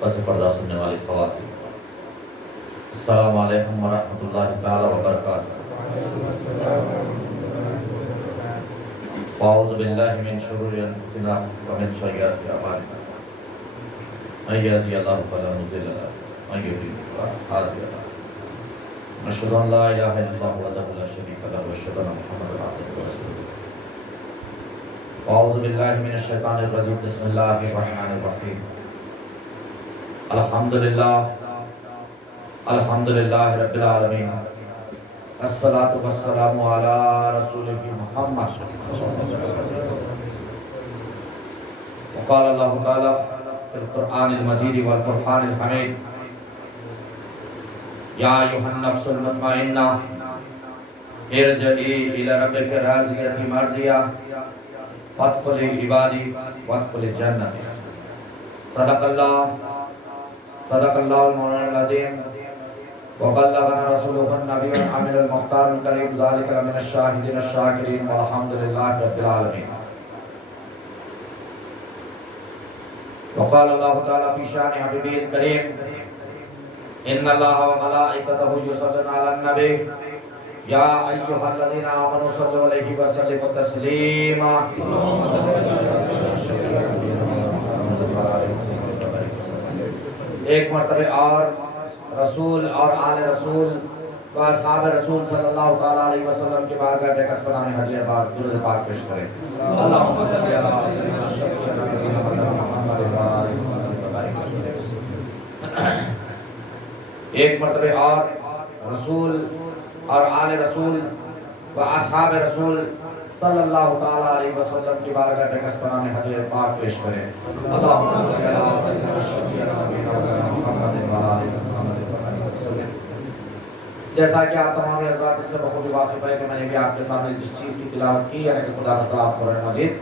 پس پردہ سننے والی خواتین، السلام علیکم ورحمۃ اللہ تعالی وبرکاتہ۔ اعوذ باللہ من شرور انفسنا ومن سیئات اعمالنا، من یهده اللہ فلا مضل له ومن یضلل فلا هادی له، اشهد ان لا الہ الا اللہ وحدہ لا شریک له واشهد ان محمدا عبدہ ورسولہ۔ اعوذ باللہ من الشیطان الرجیم، بسم اللہ الرحمن الرحیم۔ الحمدللہ الحمدللہ رب العالمین، الصلاة والسلام علی رسولہ محمد۔ وقال اللہ تعالی فی القرآن المجید والفرقان الحمید، یا ایھا النفس المطمئنہ ارجعی الی ربک راضیۃ مرضیہ فادخلی عبادی وادخلی جنتی۔ صدق اللہ المولانا العظیم وبلغنا رسولہ النبی الامین المختار الکریم، ذلک من الشاہدین الشاکرین والحمد للہ رب العالمین۔ وقال اللہ تعالی فی شان حبیبہ الکریم، ان اللہ وملائکتہ یصلون علی النبی یا ایھا الذین آمنوا صلوا علیہ وسلموا تسلیما۔ ایک مرتبہ اور رسول اور آل رسول و اصحاب رسول صلی اللہ تعالیٰ علیہ وسلم کے بارگاہ بے کس پناہ میں ہدیہ پاک درود پاک پیش کریں۔ اللہم صلی علی سیدنا شفیعنا نبینا محمد و آلہ وصحبہ وسلم۔ ایک مرتبہ اور رسول اور آل رسول و اصحاب رسول صلی اللہ تعالیٰ علیہ وسلم کی بارگاہ بے کس پناہ میں ہدیہ پاک پیش کریں۔ اللہم صلی علی سیدنا شفیعنا نبینا محمد و آلہ وسلم۔ جیسا کہ آپ تمام حضرات اس سے بخوبی واقف ہے کہ میں نے بھی آپ کے سامنے جس چیز کی تلاوت کی یعنی کہ خدا تعالیٰ قرآن مجید،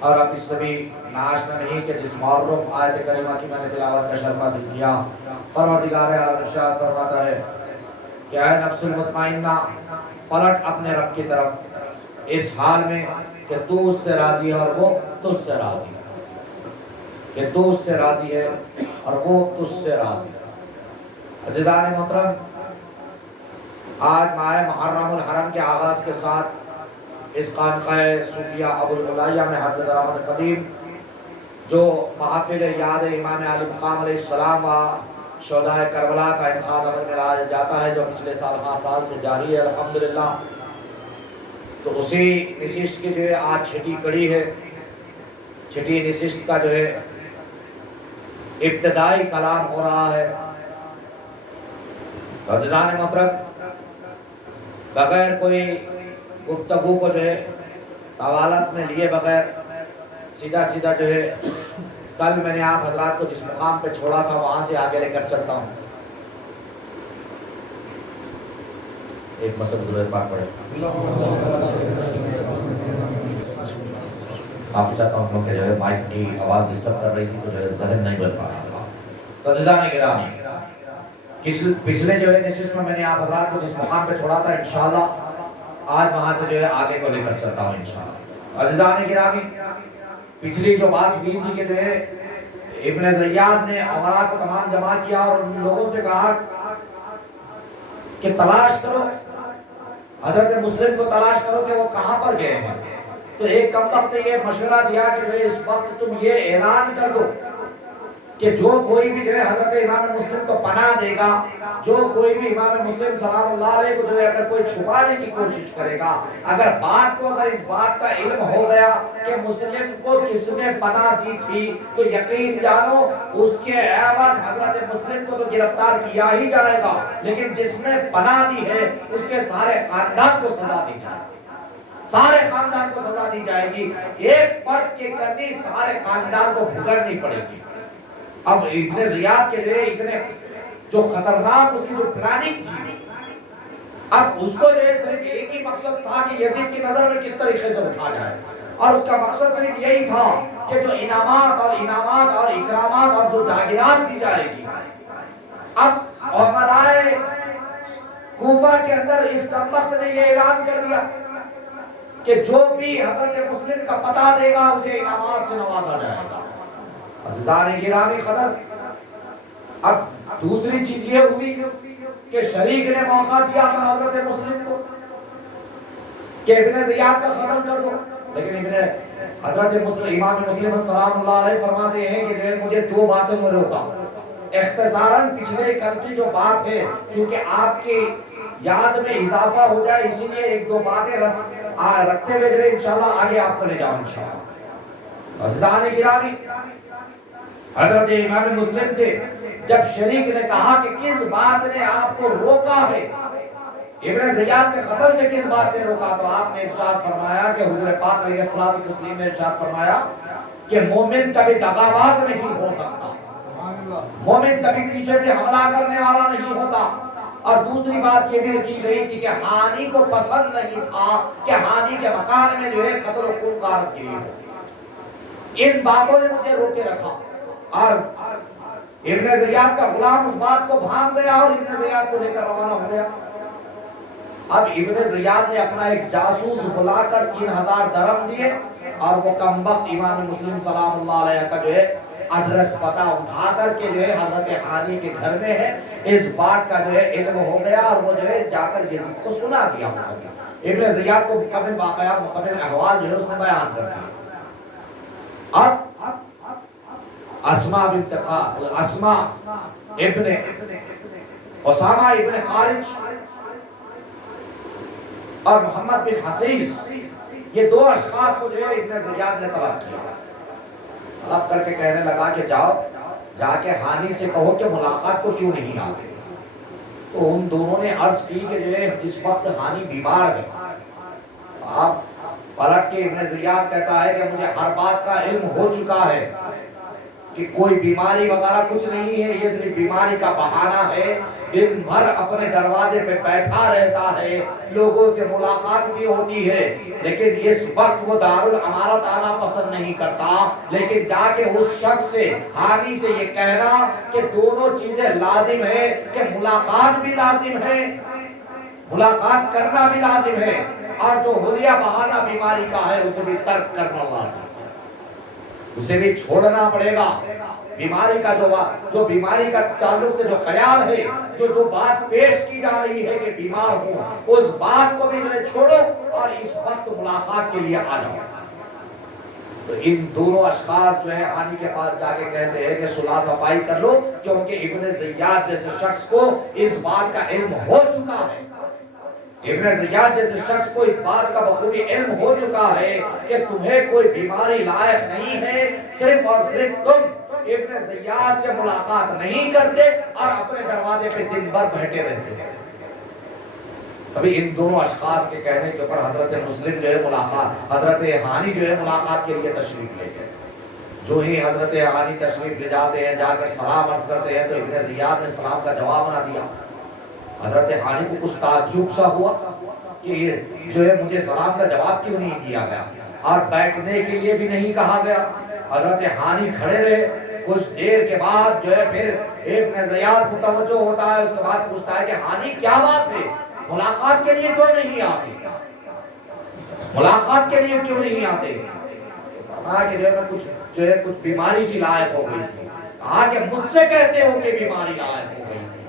اور اب اس سے بھی ناشنا نہیں کہ جس معروف آیت کریمہ کی میں نے تلاوت کا شرف حاصل کیا، پروردگار عالم ارشاد فرماتا ہے کہ اے نفس المطمئنہ، پلٹ اپنے رب کی طرف اس حال میں کہ تو اس سے راضی ہے اور وہ تجھ سے راضی ہے، کہ تو اس سے راضی ہے اور وہ تجھ سے راضی ہے۔ عزیزان محترم، آج ماہ محرم الحرم کے آغاز کے ساتھ اس خانقاہ صوفیہ ابو العالیہ میں حضرت درآمد قدیم جو محفل یاد امام علی مقام علیہ السلام و شہدائے کربلا کا انعقاد عمل میں لایا جاتا ہے، جو پچھلے سال سے جاری ہے الحمدللہ، تو اسی نشست کی جو ہے آج چھٹی کڑی ہے۔ چھٹی نشست کا جو ہے ابتدائی کلام ہو رہا ہے۔ عزیزان محترم، بغیر کوئی گفتگو کو جو ہے طوالت میں لیے بغیر سیدھا جو ہے کل میں نے آپ حضرات کو جس مقام پہ چھوڑا تھا وہاں سے آگے لے کر چلتا ہوں۔ ایک مرتبہ درود پاک پڑھیں۔ آپ چاہتا ہوں کہ جو ہے مائک کی آواز ڈسٹرب کر رہی تھی تو جو ہے ذہن نہیں بن پا رہا تھا۔ عزیزان گرامی، پچھلے جو ہے نشست میں نے آپ حضرات کو جس مقام پہ چھوڑا تھا انشاءاللہ آج وہاں سے جو ہے آگے کو لے کر چلتا ہوں انشاءاللہ۔ عزیزان گرامی، پچھلی جو بات ہوئی تھی کہ جو ہے ابن زیاد نے امراء کو تمام جمع کیا اور ان لوگوں سے کہا کہ تلاش کرو، حضرت مسلم کو تلاش کرو کہ وہ کہاں پر گئے ہیں۔ تو ایک کم وقت یہ مشورہ دیا کہ جو ہے اس وقت تم یہ اعلان کر دو کہ جو کوئی بھی جو ہے حضرت امام مسلم کو پناہ دے گا، جو کوئی بھی امام مسلم سلام اللہ علیہ کو جو ہے اگر کوئی چھپانے کی کوشش کرے گا، اگر اس بات کا علم ہو گیا کہ مسلم کو کس نے پناہ دی تھی، تو یقین جانو اس کے عوض حضرت مسلم کو تو گرفتار کیا ہی جائے گا، لیکن جس نے پناہ دی ہے اس کے سارے خاندان کو سزا دی جائے گی، سارے خاندان کو سزا دی جائے گی۔ ایک فرد کی کرنی سارے خاندان کو بھگتنی پڑے گی۔ اب ابن زیاد کے لیے اتنے جو خطرناک اس کی جو پلاننگ تھی، اب اس کو جو ہے صرف ایک ہی مقصد تھا کہ یزید کی نظر میں کس طریقے سے اٹھا جائے، اور اس کا مقصد صرف یہی تھا کہ جو انعامات اور اکرامات اور جو جاگیرات دی جائے گی۔ اب امرائے کوفہ کے اندر اس کمبخت نے یہ اعلان کر دیا کہ جو بھی حضرت مسلم کا پتہ دے گا اسے انعامات سے نوازا جائے گا۔ عزیزان گرامی، اب دوسری چیز یہ ہوئی کہ شریک نے موقع دیا تھا حضرت مسلم کو کہ ابن زیاد کا قتل کر دو، لیکن حضرت مسلم امام مسلم سلام اللہ علیہ فرماتے ہیں کہ جو مجھے دو باتوں میں روکا، اختصاراً پچھلے کل کی جو بات ہے چونکہ آپ کی یاد میں اضافہ ہو جائے اسی لیے ایک دو باتیں رکھتے ہوئے جو انشاءاللہ آگے آپ کو لے جاؤں انشاءاللہ۔ عزیزان گرامی، حضرت امام مسلم سے جب شریک نے کہا کہ کس بات نے آپ کو روکا ہے، ابن زیاد کے قتل سے کس بات نے روکا، تو آپ نے ارشاد فرمایا کہ حضور پاک علیہ الصلوۃ والتسلیم نے ارشاد فرمایا کہ مومن کبھی دغاباز نہیں ہو سکتا، مومن کبھی پیچھے سے حملہ کرنے والا نہیں ہوتا، اور دوسری بات یہ بھی کی گئی تھی کہ ہانی کو پسند نہیں تھا کہ ہانی کے مکان میں جو ہے قتل و خون غارت گری ہو۔ ان باتوں نے مجھے روکے رکھا، اور ابن زیاد کا غلام اس بات کو بھان گیا اور ابن زیاد کو لے کر روانہ ہو گیا۔ اب ابن زیاد نے اپنا ایک جاسوس بلا کر 3000 درہم دیے، اور وہ کمبخت امام مسلم سلام اللہ علیہ کا جو ہے ایڈریس پتہ اٹھا کر کے جو ہے حضرت ہانی کے گھر میں ہے، اس بات کا جو ہے علم ہو گیا، اور وہ جو ہے جا کر یزید کو سنا دیا۔ ابن زیاد کو مکمل واقعات مکمل احوال جو ہے اس نے بیان کر دیا۔ اب اسما بنت اسما ابن اسامہ ابن خارج اور محمد بن حسیس، یہ دو اشخاص کو جو ہے ابن زیاد نے طلب کیا، طلب کر کے کہنے لگا کہ جاؤ جا کے ہانی سے کہو کہ ملاقات کو کیوں نہیں آتے۔ تو ان دونوں نے عرض کی کہ جو ہے اس وقت ہانی بیمار ہے۔ آپ پلٹ کے ابن زیاد کہتا ہے کہ مجھے ہر بات کا علم ہو چکا ہے کہ کوئی بیماری وغیرہ کچھ نہیں ہے، یہ صرف بیماری کا بہانہ ہے، دن بھر اپنے دروازے پہ بیٹھا رہتا ہے، لوگوں سے ملاقات بھی ہوتی ہے، لیکن اس وقت وہ دارالامارت آنا پسند نہیں کرتا، لیکن جا کے اس شخص سے ہانی سے یہ کہنا کہ دونوں چیزیں لازم ہے، کہ ملاقات بھی لازم ہے، ملاقات کرنا بھی لازم ہے، اور جو حلیہ بہانہ بیماری کا ہے اسے بھی ترک کرنا لازم ہے، اسے بھی چھوڑنا پڑے گا۔ بیماری کا جو بیماری کا تعلق سے جو خیال ہے، جو بات پیش کی جا رہی ہے کہ بیمار ہوں، اس بات کو بھی چھوڑو اور اس وقت ملاقات کے لیے آ جاؤ۔ تو ان دونوں اشخاص جو ہے ہانی کے پاس جا کے کہتے ہیں کہ صلح صفائی کر لو، کیونکہ ابن زیاد جیسے شخص کو اس بات کا علم ہو چکا ہے، ابن زیاد جیسے شخص کو اس بات کا بخوبی علم ہو چکا ہے کہ تمہیں کوئی بیماری لائق نہیں ہے، صرف اور صرف تم ابن زیاد سے ملاقات نہیں کرتے اور اپنے دروازے پہ دن بھر بیٹھے رہتے ہیں۔ ابھی ان دونوں اشخاص کے کہنے کے اوپر حضرت مسلم جو ہے حضرت ہانی جو ہے ملاقات کے لیے تشریف لے گئے۔ جو ہی حضرت ہانی تشریف لے جاتے ہیں، جا کر سلام عرض کرتے ہیں، تو ابن زیاد نے سلام کا جواب نہ دیا۔ حضرت ہانی کو کچھ تعجب سا ہوا کہ جو ہے مجھے سلام کا جواب کیوں نہیں دیا گیا، اور بیٹھنے کے لیے بھی نہیں کہا گیا۔ حضرت ہانی کھڑے رہے، کچھ دیر کے بعد جو ہے پھر ابن زیاد متوجہ ہوتا ہے، اس کے بعد پوچھتا ہے کہ ہانی کیا بات ہے، ملاقات کے لیے کیوں نہیں آتے، ملاقات کے لیے کیوں نہیں آتے؟ فرمایا کہ جو ہے کچھ بیماری سی لائق ہو گئی تھی۔ کہا کہ مجھ سے کہتے ہو کہ بیماری لائق ہو گئی تھی،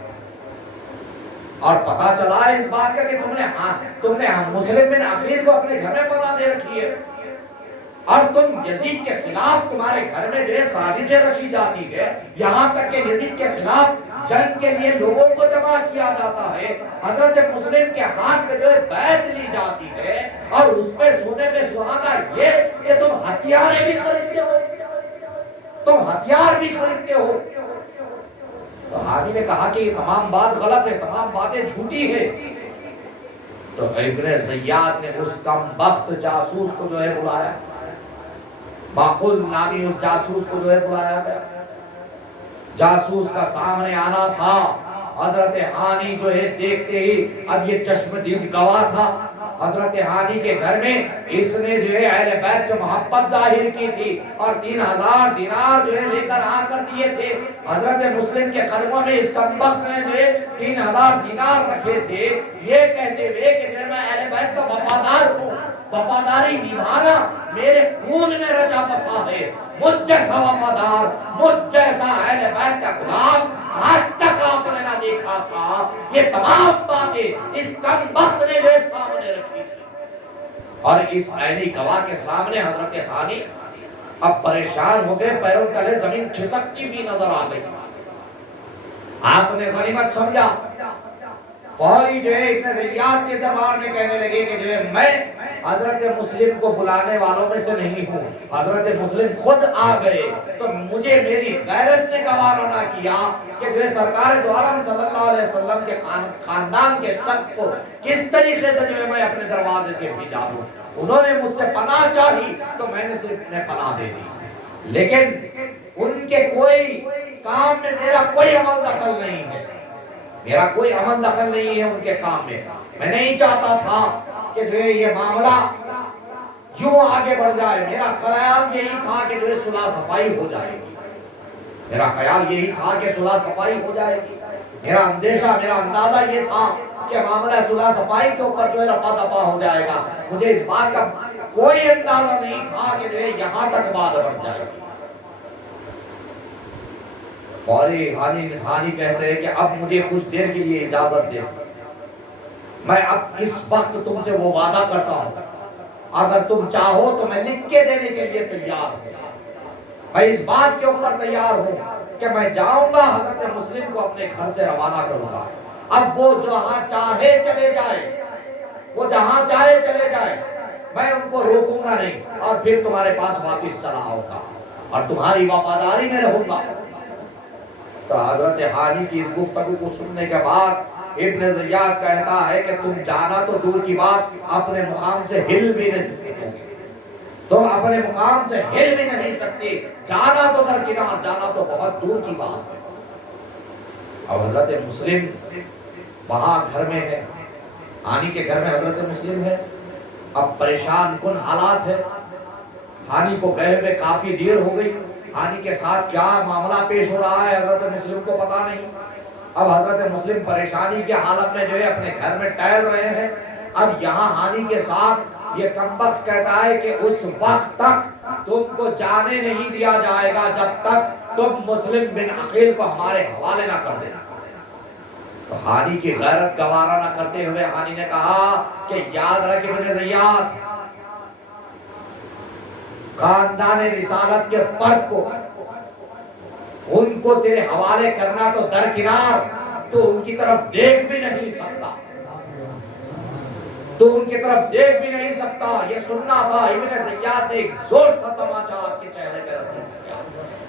اور پتا چلا اس بات کا کہ تم نے مسلم بن عقیل کو اپنے گھر میں پناہ دے رکھی ہے، اور تم یزید کے خلاف تمہارے گھر میں جو ہے سازشیں رچی جاتی ہے، یہاں تک کہ یزید کے خلاف جنگ کے لیے لوگوں کو جمع کیا جاتا ہے، حضرت مسلم کے ہاتھ میں جو ہے بیعت لی جاتی ہے، اور اس پہ سونے پہ سہاگا یہ کہ تم ہتھیاریں بھی خریدتے ہو، تم ہتھیار بھی خریدتے ہو۔ تو ہانی نے کہا کہ یہ تمام بات غلط ہے، تمام باتیں جھوٹی ہے۔ تو ابن زیاد نے اس کم بخت جاسوس کو جو ہے بلایا، باقل نامی اس جاسوس کو جو ہے بلایا گیا۔ جاسوس کا سامنے آنا تھا، حضرت ہانی جو ہے دیکھتے ہی، اب یہ چشم دید گواہ تھا، حضرت ہانی کے گھر میں اس نے جو ہے اہل بیت سے محبت ظاہر کی تھی، اور 3000 دینار جو ہے لے کر آ کر دیے تھے۔ حضرت مسلم کے قدموں میں اس کمبخت نے جو ہے 3000 دینار رکھے تھے، یہ کہتے ہوئے کہ میں اہل بیت کا وفادار ہوں، وفاداری نبھانا میرے خون میں رچا بسا ہے، مجھ جیسا وفادار، مجھ جیسا اہل بیت کا غلام دیکھا تھا، یہ تمام باتیں اس کم بخت نے میرے سامنے رکھی تھی۔ اور اس عینی گواہ کے سامنے حضرت ہانی اب پریشان ہو گئے، پیروں تلے زمین کھسکتی بھی نظر آ گئی۔ آپ نے غنیمت سمجھا، فوری جو ہے ابن زیاد کے دربار میں کہنے لگے کہ جو ہے میں حضرت مسلم کو بلانے والوں میں سے نہیں ہوں، حضرت مسلم خود آ گئے تو مجھے میری غیرت نے گوارا نہ کیا کہ جو ہے سرکار دو عالم صلی اللہ علیہ وسلم کے خاندان کے شخص کو کس طریقے سے جو ہے میں اپنے دروازے سے بھیجا دوں۔ انہوں نے مجھ سے پناہ چاہی تو میں نے صرف انہیں پناہ دے دی، لیکن ان کے کوئی کام میں میرا کوئی عمل دخل نہیں ہے، میرا کوئی عمل دخل نہیں ہے ان کے کام میں۔ میں نہیں چاہتا تھا کہ جو ہے یہ معاملہ یوں آگے بڑھ جائے، میرا خیال یہی تھا کہ جو ہے صلح صفائی ہو جائے گی، میرا خیال یہی تھا کہ صلح صفائی ہو جائے گی، میرا اندیشہ، میرا اندازہ یہ تھا کہ معاملہ صلح صفائی کے اوپر جو ہے رفع دفع ہو جائے گا۔ مجھے اس بات کا کوئی اندازہ نہیں تھا کہ جو ہے یہاں تک بات بڑھ جائے گی۔ فوری ہانی کہتے ہیں کہ اب مجھے کچھ دیر کے لیے اجازت دے، میں اب اس وقت تم سے وہ وعدہ کرتا ہوں، اگر تم چاہو تو میں لکھ کے دینے کے لیے تیار ہوں، میں اس بات کے اوپر تیار ہوں کہ میں جاؤں گا حضرت مسلم کو اپنے گھر سے روانہ کروں گا، اب وہ جہاں چاہے چلے جائے، وہ جہاں چاہے چلے جائے، میں ان کو روکوں گا نہیں، اور پھر تمہارے پاس واپس چلا آؤں گا اور تمہاری وفاداری میں رہوں گا۔ تو حضرت ہانی کی اس گفتگو کو سننے کے بعد ابن زیاد کہتا ہے کہ تم جانا تو دور کی بات، اپنے مقام سے ہل بھی نہیں سکتے، تم اپنے مقام سے ہل بھی نہیں سکتے، جانا تو درکنار، جانا تو بہت دور کی بات ہے۔ اب حضرت مسلم وہاں گھر میں ہے، ہانی کے گھر میں حضرت مسلم ہے، اب پریشان کن حالات ہے، ہانی کو گئے ہوئے کافی دیر ہو گئی، ہانی کے ساتھ کیا معاملہ پیش ہو رہا ہے حضرت مسلم کو پتا نہیں۔ اب حضرت مسلم پریشانی کے حالت میں جو ہے اپنے گھر میں ٹہل رہے ہیں، اب یہاں ہانی کے ساتھ یہ کمبخت کہتا ہے کہ اس وقت تک تم کو جانے نہیں دیا جائے گا جب تک تم مسلم بن عقیل کو ہمارے حوالے نہ کر دینا۔ تو ہانی کی غیرت گوارا نہ کرتے ہوئے ہانی نے کہا کہ یاد رکھ ابن زیاد، خاندان رسالت کے فرد کو، ان کو تیرے حوالے کرنا تو درکنار، تو ان کی طرف دیکھ بھی نہیں سکتا، تو ان کی طرف دیکھ بھی نہیں سکتا۔ یہ سننا تھا ابن زیاد نے ایک زور سا تماچا آپ کے چہرے پہ رسید کیا،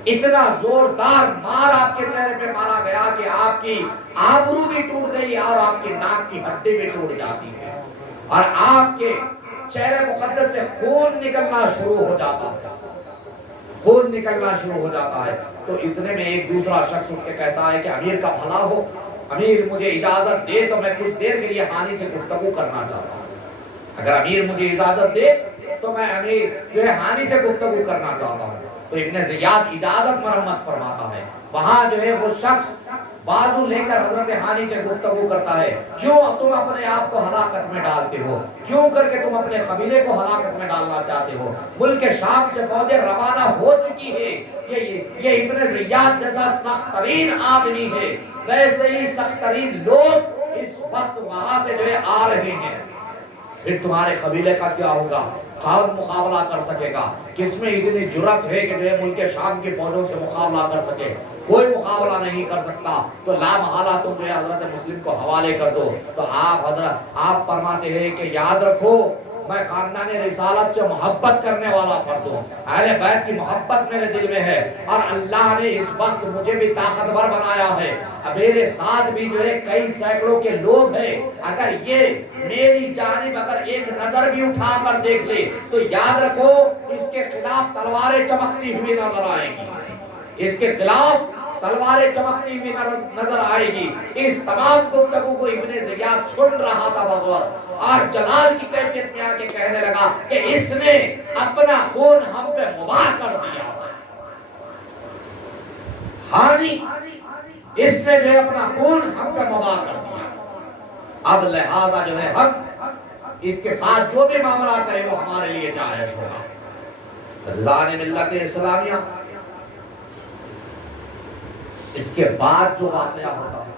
اتنا زوردار مار آپ کے چہرے پہ مارا گیا کہ آپ کی آبرو بھی ٹوٹ گئی اور آپ کی ناک کی ہڈی بھی ٹوٹ جاتی ہے، اور آپ کے چہرے مقدس سے خون نکلنا شروع ہو جاتا ہے، خون نکلنا شروع ہو جاتا ہے۔ تو اتنے میں ایک دوسرا شخص اٹھ کے کہتا ہے کہ امیر کا بھلا ہو، امیر مجھے اجازت دے تو میں کچھ دیر کے لیے ہانی سے گفتگو کرنا چاہتا ہوں، اگر امیر مجھے اجازت دے تو میں امیر جو ہے ہانی سے گفتگو کرنا چاہتا ہوں۔ تو ابن زیاد اجازت مرمت فرماتا ہے، وہاں جو ہے وہ شخص بازو لے کر حضرت ہانی سے گفتگو کرتا ہے، کیوں تم اپنے آپ کو ہلاکت میں ڈالتے ہو، کیوں کر کے تم اپنے قبیلے کو ہلاکت میں ڈالنا چاہتے ہو، ملک شام سے فوجیں روانہ ہو چکی ہے، یہ ابن زیاد جیسا سخت ترین آدمی ہے، ویسے ہی سخت ترین لوگ اس وقت وہاں سے جو ہے آ رہے ہیں، پھر تمہارے قبیلے کا کیا ہوگا، کون مقابلہ کر سکے گا، کس میں اتنی جرأت ہے کہ جو ہے ملک شام کی فوجوں سے مقابلہ کر سکے، کوئی مقابلہ نہیں کر سکتا، تو لا محالہ تم جو ہے حضرت مسلم کو حوالے کر دو۔ تو آپ فرماتے ہیں کہ یاد رکھو میں خاندان رسالت سے محبت کرنے والا فرد ہوں، اہل بیت کی محبت میرے دل میں ہے، اور اللہ نے اس وقت مجھے بھی طاقتور بنایا ہے، میرے ساتھ بھی جو ہے کئی سینکڑوں کے لوگ ہیں، اگر یہ میری جانب اگر ایک نظر بھی اٹھا کر دیکھ لے تو یاد رکھو اس کے خلاف تلواریں چمکتی ہوئی نظر آئیں گی، اس کے خلاف تلواریں چمکتی ہوئی نظر آئے گی۔ اس تمام گفتگو کو ابن زیاد سن رہا تھا بغور، اور جلال کی کیفیت میں آ کے کہنے لگا کہ اس نے اپنا خون ہم پہ مباح کر دیا، ہانی اس نے جو ہے اپنا خون ہم پہ مباح کر دیا، اب لہذا جو ہے ہم اس کے ساتھ جو بھی معاملہ کرے وہ ہمارے لیے جائز ہوگا۔ رضوان ملت اسلامیہ، اس کے بعد جو واقعہ ہوتا ہے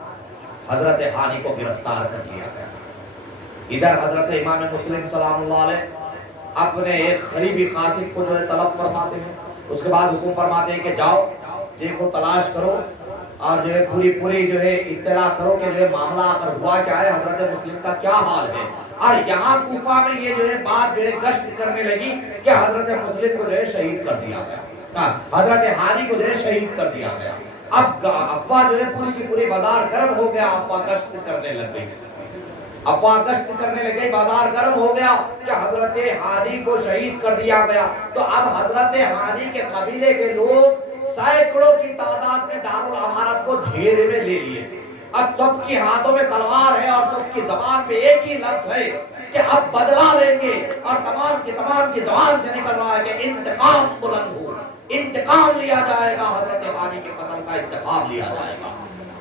حضرت ہانی کو گرفتار کر لیا گیا۔ ادھر حضرت امام مسلم سلام اللہ علیہ اپنے ایک قریبی قاصد کو جو ہے طلب فرماتے ہیں، اس کے بعد حکم فرماتے ہیں کہ جاؤ دیکھو تلاش کرو اور جو ہے پوری جو ہے اطلاع کرو کہ جو ہے معاملہ آخر ہوا کیا ہے، حضرت مسلم کا کیا حال ہے۔ اور یہاں کوفہ میں یہ جو ہے بات جو ہے گشت کرنے لگی کہ حضرت مسلم کو جو ہے شہید کر دیا گیا، حضرت ہانی کو جو ہے شہید کر دیا گیا۔ اب افواہ جو ہے پوری کی پوری بازار گرم ہو گیا، افواہ گشت کرنے لگ گئی، افواہ گشت کرنے لگے، بازار گرم ہو گیا کہ حضرت ہانی کو شہید کر دیا گیا۔ تو اب حضرت ہانی کے قبیلے کے لوگ سینکڑوں کی تعداد میں دارالامارت کو گھیرے میں لے لیے۔ اب سب کی ہاتھوں میں تلوار ہے اور سب کی زبان پہ ایک ہی لفظ ہے کہ اب بدلہ لیں گے، اور تمام کی زبان سے نکل رہا ہے کہ انتقام بلند ہو، انتقام لیا جائے گا، حضرت ہانی کے قتل کا انتقام لیا جائے گا۔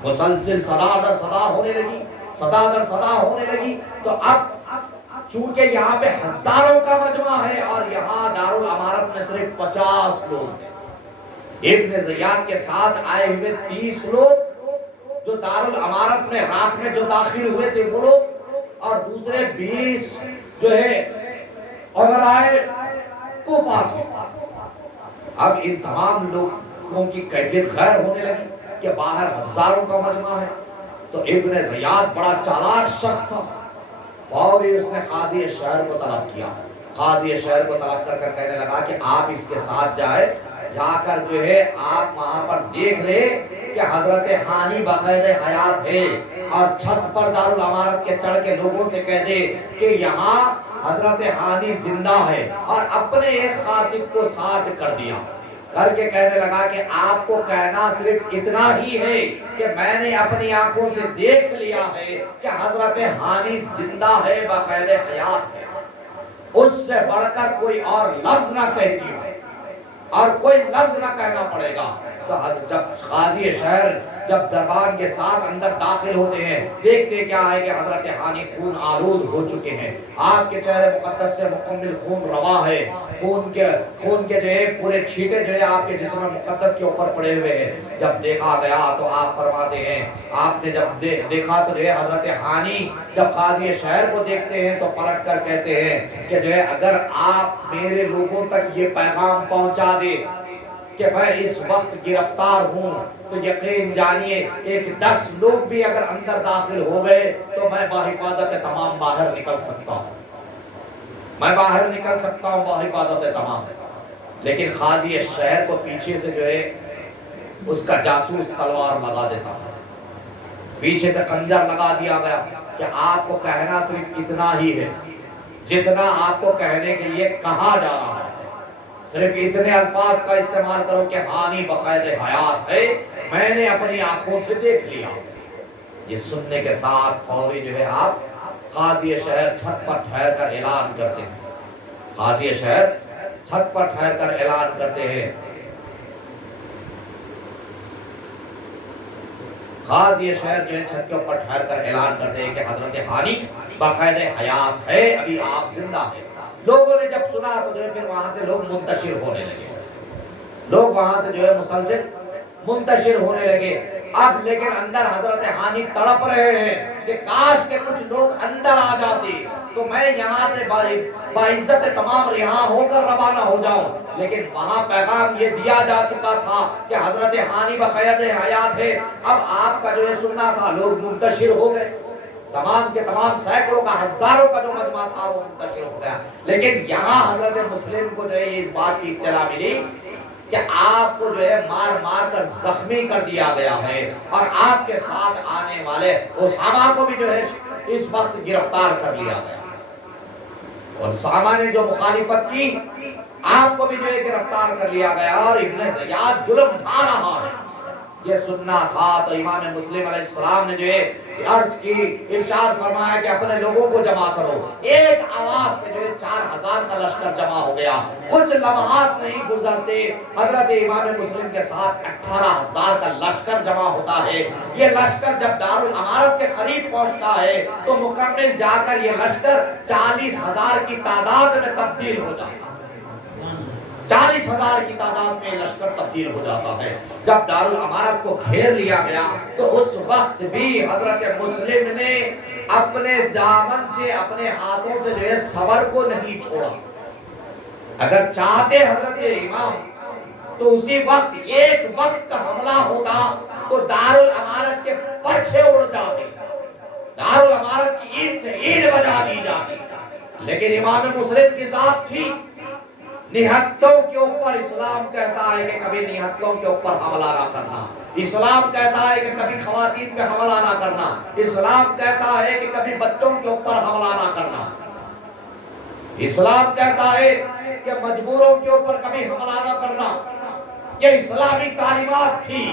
مسلسل صدا در صدا ہونے لگی، صدا در صدا ہونے لگی۔ تو اب چونکہ یہاں پہ ہزاروں کا مجمع ہے اور یہاں دارالامارت میں صرف 50 لوگ ہیں، ابن زیاد کے ساتھ آئے ہوئے 30 لوگ جو دارالامارت میں رات میں جو داخل ہوئے تھے وہ لوگ، اور دوسرے 20 جو ہے امرائے کوفہ تھے۔ اب ان تمام لوگوں کی کیفیت غیر ہونے لگی کہ باہر ہزاروں کا مجمع ہے۔ تو ابن زیاد بڑا چالاک شخص تھا، فوری اس نے قاضی شہر کو طلب کیا، قاضی شہر کو طلب کر کہنے لگا کہ آپ اس کے ساتھ جائے، جا کر جو ہے آپ وہاں پر دیکھ لے کہ حضرت ہانی بخیر حیات ہے، اور چھت پر دارالامارت کے چڑھ کے لوگوں سے کہہ دے کہ یہاں حضرت ہانی زندہ ہے، اور اپنے ایک قاصد کو ساتھ کر دیا، کر کے کہنے لگا کہ آپ کو کہنا صرف اتنا ہی ہے کہ میں نے اپنی آنکھوں سے دیکھ لیا ہے کہ حضرت ہانی زندہ ہے، بخیر حیات ہے، اس سے بڑھ کر کوئی اور لفظ نہ کہتی ہو اور کوئی لفظ نہ کہنا پڑے گا۔ تو جب قاضی شہر جب دربار کے ساتھ اندر داخل ہوتے ہیں، دیکھتے کیا ہے کہ حضرت ہانی خون آلود ہو چکے ہیں، آپ کے چہرے مقدس سے مکمل خون روا ہے، خون کے جو ہے پورے چھیٹے جو ہے آپ کے جسم مقدس کے اوپر پڑے ہوئے ہیں۔ جب دیکھا گیا تو آپ فرماتے ہیں، آپ نے جب دیکھا تو جو ہے حضرت ہانی جب قاضی شہر کو دیکھتے ہیں تو پلٹ کر کہتے ہیں کہ جو ہے اگر آپ میرے لوگوں تک یہ پیغام پہنچا دے کہ میں اس وقت گرفتار ہوں، تو یقین جانیے ایک 10 لوگ بھی اگر اندر داخل ہو گئے تو میں بحفاظت تمام باہر نکل سکتا ہوں، میں باہر نکل سکتا ہوں بحفاظت تمام۔ لیکن قاضی شہر کو پیچھے سے جو ہے اس کا جاسوس تلوار لگا دیتا ہے، پیچھے سے خنجر لگا دیا گیا کہ آپ کو کہنا صرف اتنا ہی ہے جتنا آپ کو کہنے کے لیے کہا جا رہا ہے، صرف اتنے الفاظ کا استعمال کرو کہ ہانی بقید حیات ہے، میں نے اپنی آنکھوں سے دیکھ لیا۔ یہ سننے کے ساتھ فوری جو ہے آپ قاضی شہر چھت پر ٹھہر کر اعلان کرتے ہیں، قاضی شہر چھت پر ٹھہر کر اعلان کرتے ہیں، قاضی شہر جو ہے چھت کے اوپر ٹھہر کر اعلان کرتے ہیں کہ حضرت ہانی بقید حیات ہے، ابھی آپ زندہ ہیں۔ لوگوں نے جب سنا تو جو ہے پھر وہاں سے لوگ منتشر ہونے لگے، لوگ وہاں سے جو ہے مسلسل منتشر ہونے لگے۔ اب لیکن اندر حضرت ہانی تڑپ رہے ہیں کہ کاش کہ کچھ لوگ اندر آ جاتے تو میں یہاں سے باعزت تمام رہا ہو کر روانہ ہو جاؤں، لیکن وہاں پیغام یہ دیا جا چکا تھا کہ حضرت ہانی بقید حیات ہے۔ اب آپ کا جو ہے سننا تھا، لوگ منتشر ہو گئے، تمام کے تمام سینکڑوں کا ہزاروں کا جو مجمع تھا وہ منتشر ہو گیا۔ لیکن یہاں حضرت مسلم کو جو ہے اس بات کی اطلاع ملی کہ آپ کو جو ہے مار مار کر زخمی کر دیا گیا ہے، اور آپ کے ساتھ آنے والے اسامہ کو بھی جو ہے اس وقت گرفتار کر لیا گیا، اور اسامہ نے جو مخالفت کی آپ کو بھی جو ہے گرفتار کر لیا گیا، اور ابن زیاد ظلم ڈھا رہا ہے۔ یہ سننا تھا تو امام مسلم علیہ السلام نے جو ہے عرض کی، ارشاد فرمایا کہ اپنے لوگوں کو جمع کرو۔ ایک آواز پہ جو ہے 4000 کا لشکر جمع ہو گیا۔ کچھ لمحات نہیں گزرتے حضرت امام مسلم کے ساتھ 18000 کا لشکر جمع ہوتا ہے۔ یہ لشکر جب دارالامارت کے قریب پہنچتا ہے تو مکمل جا کر یہ لشکر 40000 کی تعداد میں تبدیل ہو جاتا ہے، 40000 40,000 کی تعداد میں لشکر تبدیل ہو جاتا ہے۔ جب دارالامارت کو گھیر لیا گیا تو اس وقت بھی حضرت مسلم نے اپنے دامن سے، اپنے ہاتھوں سے جو ہے صبر کو نہیں چھوڑا۔ اگر چاہتے حضرت امام تو اسی وقت ایک وقت کا حملہ ہوتا تو دارالامارت کے پرچھے اڑ جاتے، دارالامارت کی اینٹ سے اینٹ بجا دی جاتی، لیکن امام مسلم کی ذات تھی۔ نہتوں کے اوپر اسلام کہتا ہے کہ کبھی نہتوں کے اوپر حملہ نہ کرنا، اسلام کہتا ہے کہ کبھی خواتین پہ حملہ نہ کرنا، اسلام کہتا ہے کہ کبھی بچوں کے اوپر حملہ نہ کرنا، اسلام کہتا ہے کہ مجبوروں کے اوپر کبھی حملہ نہ کرنا۔ یہ اسلامی تعلیمات تھی،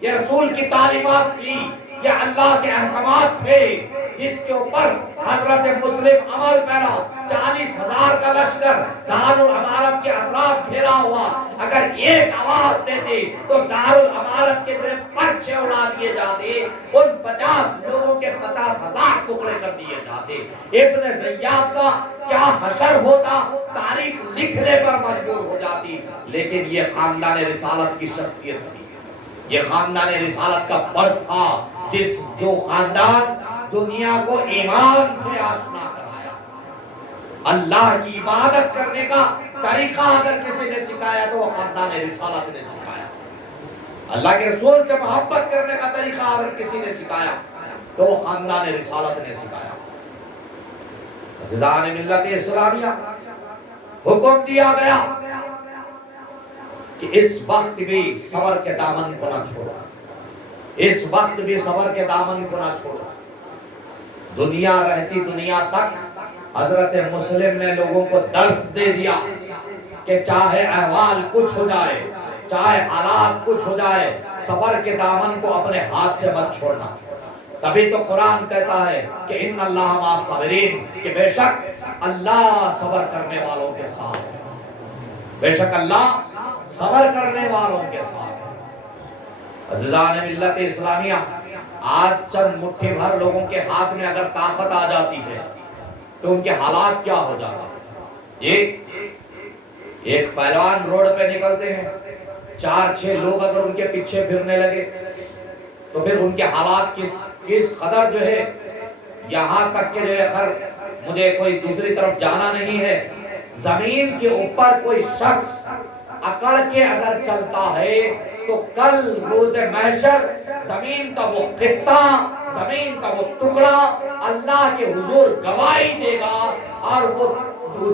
یہ رسول کی تعلیمات تھی، یہ اللہ کے احکامات تھے، جس کے اوپر حضرت مسلم عمل پیرا 40,000 کا لشکر دارالامارت کے اطراف گھیرا ہوا، اگر ایک آواز دیتے تو دارالامارت کے پرچھے اڑا دیے جاتے، ان 50 لوگوں کے 50,000 ٹکڑے کر دیے جاتے۔ ابن زیاد کا کیا حشر ہوتا، تاریخ لکھنے پر مجبور ہو جاتی، لیکن یہ خاندان رسالت کی شخصیت تھی، یہ خاندان رسالت کا فرد تھا، جو خاندان دنیا کو ایمان سے آشنا کرایا۔ اللہ کی عبادت کرنے کا طریقہ اگر کسی نے سکھایا تو وہ خاندان رسالت نے سکھایا، اللہ کے رسول سے محبت کرنے کا طریقہ اگر کسی نے سکھایا تو وہ خاندان رسالت نے سکھایا۔ عزیزان ملت اسلامیہ، حکم دیا گیا کہ اس وقت بھی صبر کے دامن کو نہ چھوڑا، اس وقت بھی صبر کے دامن کو نہ چھوڑا۔ دنیا رہتی دنیا تک حضرت مسلم نے لوگوں کو درس دے دیا کہ چاہے احوال کچھ ہو جائے، چاہے حالات کچھ ہو جائے، صبر کے دامن کو اپنے ہاتھ سے مت چھوڑنا۔ تبھی تو قرآن کہتا ہے کہ ان اللہ مع الصابرین، کہ بے شک اللہ صبر کرنے والوں کے ساتھ ہے، بے شک اللہ صبر کرنے والوں کے ساتھ ہے۔ عزیزان ملت اسلامیہ، آج چند مٹھی بھر لوگوں کے ہاتھ میں اگر طاقت آ جاتی ہے تو ان کے حالات کیا ہو جاتا ہے۔ ایک پہلوان روڈ پہ نکلتے ہیں، 4-6 لوگ اگر ان کے پیچھے پھرنے لگے تو پھر ان کے حالات کس قدر جو ہے، یہاں تک کہ جو ہے خیر مجھے کوئی دوسری طرف جانا نہیں ہے، زمین کے اوپر کوئی شخص اکڑ کے اگر چلتا ہے تو کل روز محشر زمین کا وہ خطہ، زمین کا وہ ٹکڑا اللہ کے حضور گواہی دے گا، اور وہ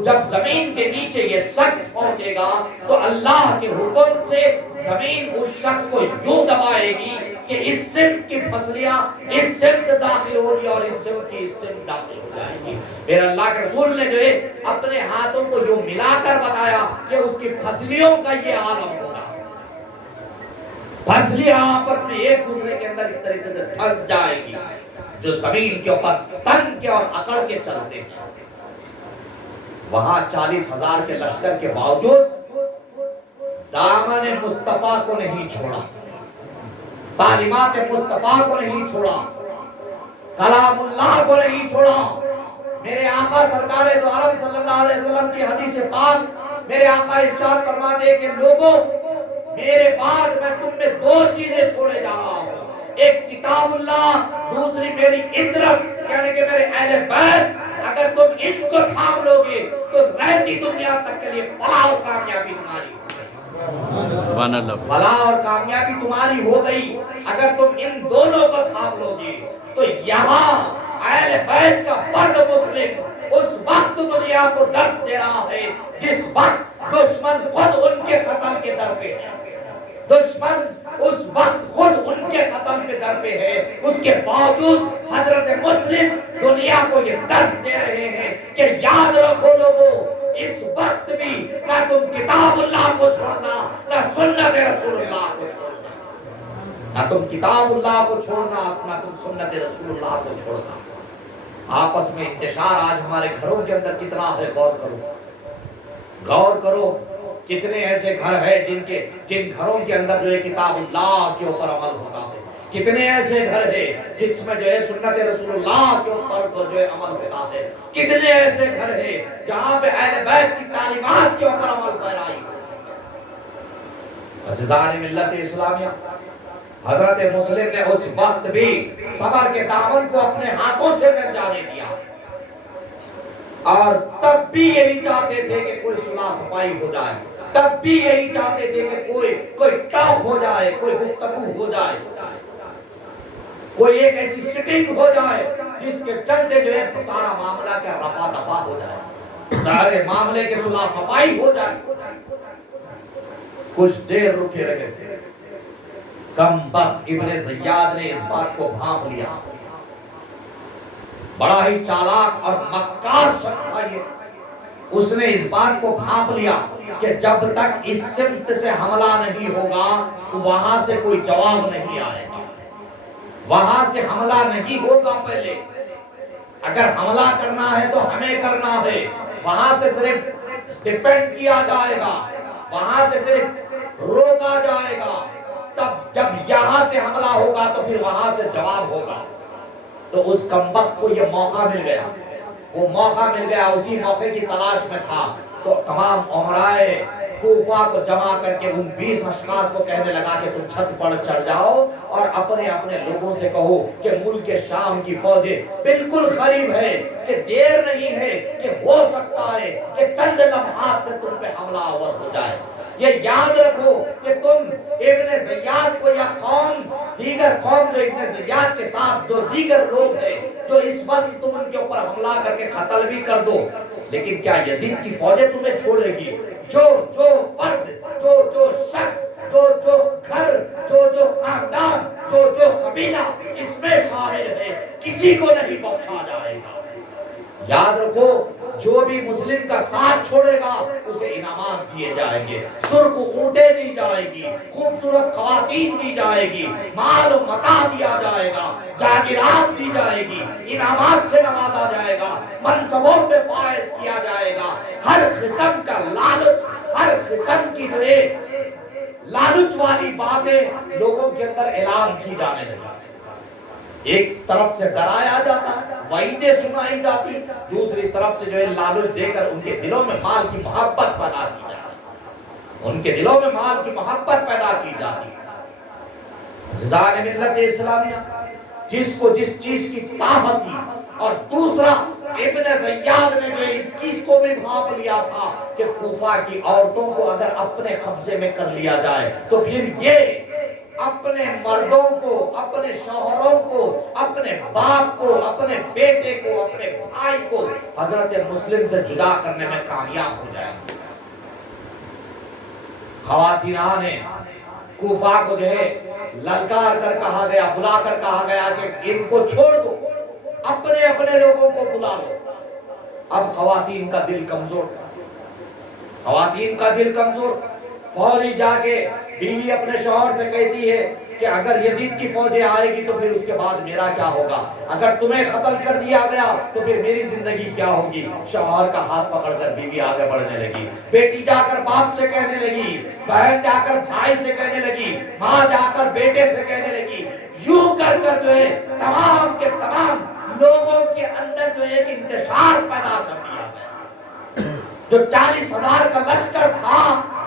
جب زمین کے نیچے یہ شخص پہنچے گا تو اللہ کے حکم سے زمین اس شخص کو یوں دبائے گی کہ اس سمت کی پھسلیاں اس سمت داخل ہوگی اور اس سمت کی اس سمت داخل ہو جائے گی۔ پھر اللہ کے رسول نے جو ہے اپنے ہاتھوں کو یوں ملا کر بتایا کہ اس کی پھسلیوں کا یہ عالم ہوگا، پھسلیاں آپس میں ایک دوسرے کے اندر اس طریقے سے دھس جائے گی جو زمین کے اوپر تن کے اور اکڑ کے چلتے ہیں۔ وہاں 40,000 کے لشکر کے باوجود دامن مصطفیٰ کو نہیں چھوڑا، تعلیمات مصطفیٰ کو نہیں چھوڑا، کلام اللہ کو نہیں چھوڑا۔ میرے آقا سرکار دو عالم صلی اللہ علیہ وسلم کی حدیث پاک، میرے آقا ارشاد فرماتے کہ لوگوں میرے بعد میں تم میں 2 چیزیں چھوڑے جا رہا ہوں، ایک کتاب اللہ، دوسری میری عطرت یعنی کہ میرے اہل بیت۔ اگر تم ان کو تھام لو گے تو رہتی دنیا تک کے لیے فلاح اور کامیابی تمہاری ہو گئی، فلاح اور کامیابی تمہاری ہو گئی اگر تم ان دونوں کو تھام لو گے۔ تو یہاں اہل بیت کا فرد مسلم اس وقت دنیا کو درس دے رہا ہے جس وقت دشمن خود ان کے قتل کے در پہ ہے، دشمن اس وقت خود ان کے قتل پہ در پہ ہے، اس کے باوجود حضرت مسلم دنیا کو یہ درس دے رہے ہیں کہ یاد رکھو لوگوں، اس وقت بھی نہ تم کتاب اللہ کو چھوڑنا، نہ سنت رسول اللہ کو چھوڑنا، نہ تم کتاب اللہ کو چھوڑنا، نہ تم سنت رسول اللہ کو چھوڑنا۔ آپس میں انتشار آج ہمارے گھروں کے اندر کتنا ہے، غور کرو، غور کرو، کتنے ایسے گھر ہیں جن گھروں کے اندر جو ہے کتاب اللہ کے اوپر عمل ہوتا ہے، کتنے ایسے گھر ہیں جس میں جو ہے سنت رسول اللہ کے اوپر جو ہے عمل ہوتا ہے، کتنے ایسے گھر ہیں جہاں پہ اہل بیت کی تعلیمات کے اوپر عمل پیرائی ہوتی ہے۔ عزیزان ملت اسلامیہ، حضرت مسلم نے اس وقت بھی صبر کے دامن کو اپنے ہاتھوں سے نہ جانے دیا، اور تب بھی یہی چاہتے تھے کہ کوئی صلح صفائی ہو جائے، تب بھی یہی چاہتے تھے کہ کوئی ٹاک ہو جائے، کوئی گفتگو ہو جائے، کوئی ایک ایسی سٹنگ ہو جائے جس کے چلتے جو ہے سارا معاملہ کا رفع دفع ہو جائے، سارے معاملے کے صلح صفائی ہو جائے۔ کچھ دیر رکے رہے، کم وقت ابن زیاد نے اس بات کو بھانپ لیا، بڑا ہی چالاک اور مکار شخص تھا یہ، اس نے اس بات کو بھانپ لیا کہ جب تک اس سمت سے حملہ نہیں ہوگا وہاں سے کوئی جواب نہیں آئے گا، وہاں سے حملہ نہیں ہوگا، پہلے اگر حملہ کرنا ہے تو ہمیں کرنا ہے، وہاں سے صرف ڈیفینڈ کیا جائے گا، وہاں سے صرف روکا جائے گا، تب جب یہاں سے حملہ ہوگا تو پھر وہاں سے جواب ہوگا۔ تو اس کمبخت کو یہ موقع مل گیا، وہ موقع مل گیا، اسی موقع کی تلاش میں تھا، تو تمام امرائے کوفہ کو جمع کر کے ان 20 اشخاص کو کہنے لگا کہ تم چھت پر چڑھ جاؤ اور اپنے اپنے لوگوں سے کہو کہ ملک شام کی فوجیں بالکل قریب ہے، کہ دیر نہیں ہے، کہ ہو سکتا ہے کہ چند لمحات میں تم پہ حملہ آور ہو جائے۔ یہ یاد رکھو کہ تم ابن زیاد کو یا قوم، دیگر قوم جو ابن زیاد کے ساتھ جو دیگر لوگ ہیں، جو اس وقت تم ان کے اوپر حملہ کر کے قتل بھی کر دو، لیکن کیا یزید کی فوجیں تمہیں چھوڑے گی؟ جو فرد، جو شخص، جو گھر، جو خاندان، جو قبیلہ اس میں شامل ہے، کسی کو نہیں بخشا جائے گا۔ یاد رکھو، جو بھی مسلم کا ساتھ چھوڑے گا اسے انعامات دیے جائیں گے، سرخ اونٹیں دی جائے گی، خوبصورت خواتین دی جائے گی، مال و متاع دیا جائے گا، جاگیرات دی جائے گی، انعامات سے نوازا جائے گا، منصبوں پہ فائز کیا جائے گا۔ ہر قسم کا لالچ، ہر قسم کی جو ہے لالچ والی باتیں لوگوں کے اندر اعلان کی جانے لگی، ایک طرف سے ڈرایا جاتا، وعیدیں سنائی جاتی، دوسری طرف سے جو ہے لالچ دے کر ان کے دلوں میں مال کی محبت پیدا کی جاتی، ان کے دلوں میں مال کی محبت پیدا کی جاتی۔ عزیزان ملت اسلامیہ، جس کو جس چیز کی طاقت تھی، اور دوسرا ابن زیاد نے جو اس چیز کو بھی بھانپ لیا تھا کہ کوفہ کی عورتوں کو اگر اپنے قبضے میں کر لیا جائے تو پھر یہ اپنے مردوں کو، اپنے شوہروں کو، اپنے باپ کو، اپنے بیٹے کو، اپنے بھائی کو حضرت مسلم سے جدا کرنے میں کامیاب ہو جائے۔ خواتینان نے کوفہ کو جو ہے للکار کر کہا گیا، بلا کر کہا گیا کہ ان کو چھوڑ دو، اپنے اپنے لوگوں کو بلا لو۔ اب خواتین کا دل کمزور، خواتین کا دل کمزور، فوری جا کے بیوی اپنے شوہر سے کہتی ہے کہ اگر یزید کی فوجیں آئے گی تو پھر اس کے بعد میرا کیا ہوگا، اگر تمہیں قتل کر دیا گیا تو پھر میری زندگی کیا ہوگی۔ شوہر کا ہاتھ پکڑ کر بیوی آگے بڑھنے لگی، بیٹی جا کر باپ سے کہنے لگی، بہن جا کر بھائی سے کہنے لگی، ماں جا کر بیٹے سے کہنے لگی، یوں کر کر جو ہے تمام کے تمام لوگوں کے اندر جو ایک انتشار پیدا کر دیا گیا۔ جو 40,000 کا لشکر تھا،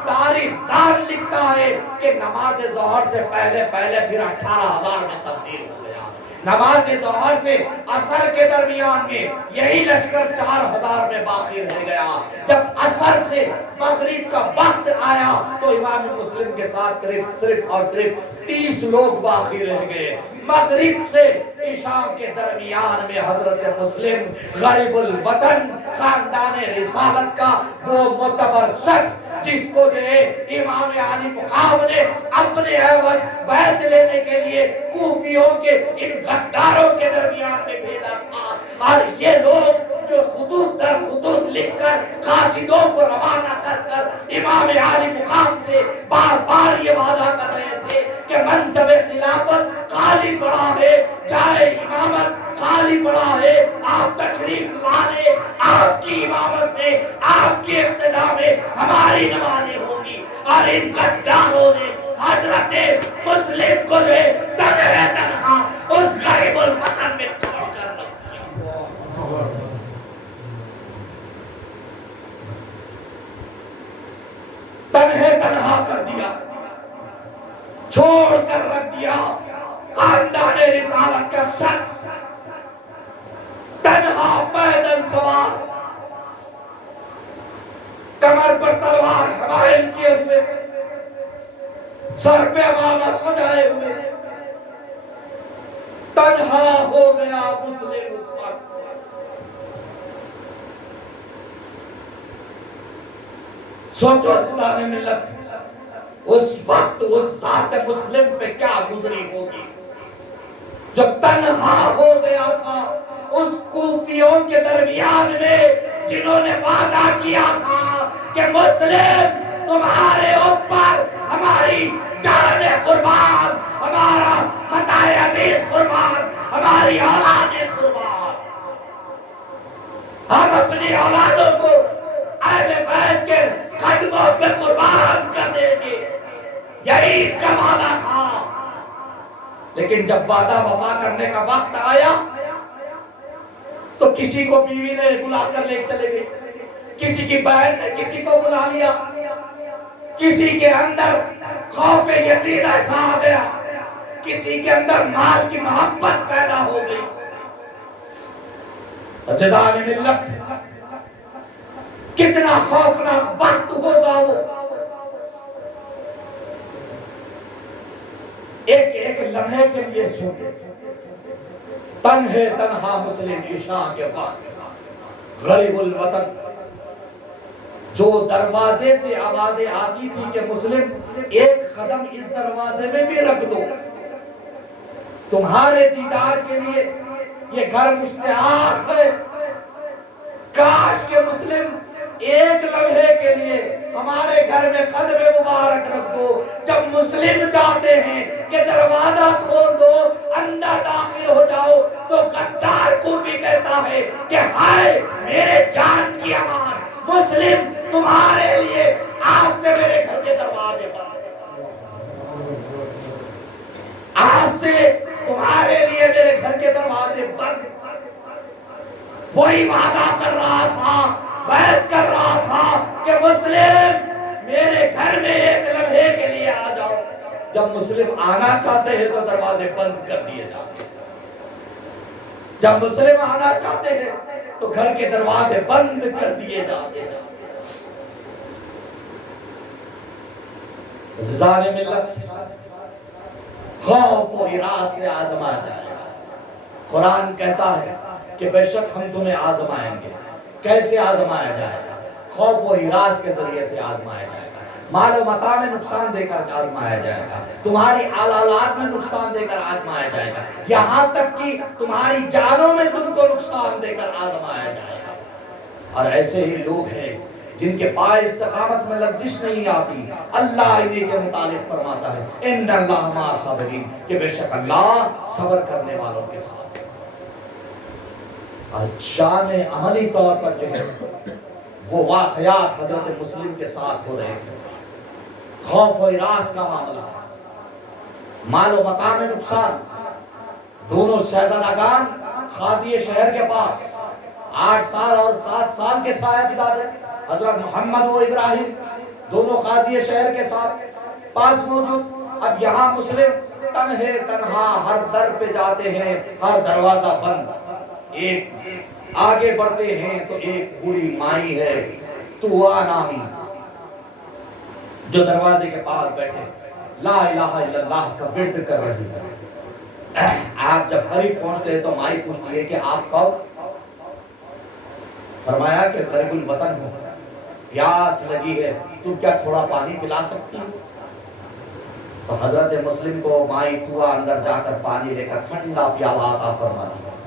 تاریخ دان لکھتا ہے کہ نماز ظہر سے پہلے پھر 18,000 میں تبدیل ہو گیا۔ نماز ظہر سے عصر کے درمیان میں یہی لشکر 4,000 میں باقی رہ گیا۔ جب عصر سے مغرب کا وقت آیا تو امام مسلم کے ساتھ صرف اور صرف 30 لوگ باقی رہ گئے۔ مغرب سے عشاء کے درمیان میں حضرت مسلم غریب الوطن، خاندان رسالت کا وہ معتبر شخص جس کو جو ہے امام علی مقام نے اپنے عوض بیعت لینے کے لیے کوفیوں کے ان غداروں کے درمیان میں بھیجا تھا، اور یہ لوگ جو خطوط در خطوط لکھ کر قاصدوں کو روانہ کر کر امام علی مقام سے بار بار یہ وعدہ کر رہے تھے کہ منصب خلافت خالی پڑا ہے، جائے امامت خالی پڑا ہے، آپ تشریف لانے، آپ کی امامت میں، آپ کی اقتداء میں ہماری نمازیں ہوں گی۔ اور ان غداروں نے حضرت مسلم کو جو ہے تنہا اس غریب الوطن میں چھوڑ کر رکھ دیا، تنہا کر دیا۔ شان رسالت کا شخص تنہا پیدل سوار کمر پر تلوار حمائل کیے ہوئے سر پہ عمامہ سجائے ہوئے تنہا ہو گیا مسلم اس وقت. سوچو عزیزان ملت اس وقت اس ذات مسلم پہ کیا گزری ہوگی جو تنہا ہو گیا تھا اس کوفیوں کے درمیان میں جنہوں نے وعدہ کیا تھا کہ مسلم تمہارے اوپر ہماری جان قربان، ہمارا متاع عزیز قربان، ہماری اولاد قربان، ہم اپنی اولادوں کو اہل بیت کے قدموں پہ قربان کر دیں گے. یہی کا وعدہ تھا. لیکن جب وعدہ وفا کرنے کا وقت آیا تو کسی کو بیوی نے بلا کر لے چلے گئے، کسی کی بہن نے کسی کو بلا لیا، کسی کے اندر خوف یزید ایسا آ گیا، کسی کے اندر مال کی محبت پیدا ہو گئی. عزیزان ملت کتنا خوفناک وقت ہوگا وہ. ایک ایک لمحے کے لیے سوچو. تنہا مسلم عشاء کے وقت غریب الوطن جو دروازے سے آوازیں آتی تھی کہ مسلم ایک قدم اس دروازے میں بھی رکھ دو، تمہارے دیدار کے لیے یہ گھر مشتاق ہے. کاش کہ مسلم ایک لمحے کے لیے ہمارے گھر میں قدم مبارک رکھ دو. جب مسلم جاتے ہیں کہ دروازہ کھول دو اندر داخل ہو جاؤ تو غدار کوفی کہتا ہے کہ ہائے میرے جان کی امان، مسلم تمہارے لیے آج سے میرے گھر کے دروازے بند، آج سے تمہارے لیے میرے گھر کے دروازے بند. وہی وعدہ کر رہا تھا، بیعت کر رہا تھا کہ مسلم میرے گھر میں ایک لمحے کے لیے آ جاؤ. جب مسلم آنا چاہتے ہیں تو دروازے بند کر دیے جاتے ہیں. جب مسلم آنا چاہتے ہیں تو گھر کے دروازے بند کر دیے جاتے ہیں. عزیزان ملت خوف و ہراس سے آزمایا جائے گا. قرآن کہتا ہے کہ بے شک ہم تمہیں آزمائیں گے. کیسے آزمایا جائے گا؟ خوف و ہراس کے ذریعے سے آزمایا جائے گا. مال و متاع میں نقصان دے کر آزمایا جائے گا، تمہاری آلات میں نقصان دے کر آزمایا جائے گا، یہاں تک کہ تمہاری جانوں میں تم کو نقصان دے کر آزمایا جائے گا. اور ایسے ہی لوگ ہیں جن کے پائے استقامت میں لغزش نہیں آتی. اللہ انہیں کے متعلق فرماتا ہے ان اللہ مع الصابرین، کہ بے شک اللہ صبر کرنے والوں کے ساتھ ہے. اور شان عملی طور پر جو ہے وہ واقعات حضرت مسلم کے ساتھ ہو رہے ہیں. خوف و ہراس کا معاملہ، مال و متاع میں نقصان. دونوں شہزادگان قاضی شہر کے پاس 8 سال اور 7 سال کے صاحبزادے حضرت محمد و ابراہیم دونوں قاضی شہر کے ساتھ پاس موجود. اب یہاں مسلم تنہا ہر در پہ جاتے ہیں، ہر دروازہ بند. ایک آگے بڑھتے ہیں تو ایک بوڑھی مائی ہے توا نامی جو دروازے کے پاس بیٹھے لا الہ الا اللہ کا ورد کر رہی ہے. آپ جب قریب پہنچتے ہیں تو مائی پوچھتی ہے کہ آپ کون؟ فرمایا کہ غریب الوطن ہو، پیاس لگی ہے، تم کیا تھوڑا پانی پلا سکتی ہو؟ تو حضرت مسلم کو مائی توا اندر جا کر پانی لے کر ٹھنڈا پیالہ عطا فرماتی ہے،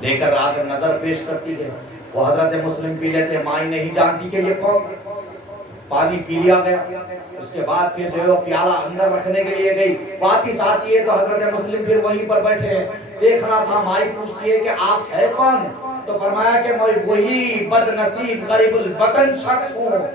لے کر آ کر نظر پیش کرتی ہے. وہ حضرت مسلم پی لیتے ہیں، مائی نہیں جانتی کہ یہ کون. پانی پی لیا گیا. اس کے بعد پھر جو پیالہ اندر رکھنے کے لیے گئی، واپس آتی ہے تو حضرت مسلم پھر وہیں پر بیٹھے ہیں. دیکھ رہا تھا، مائی پوچھتی ہے کہ آپ ہے کون؟ تو فرمایا کہ میں وہی بد نصیب غریب الوطن شخص ہوں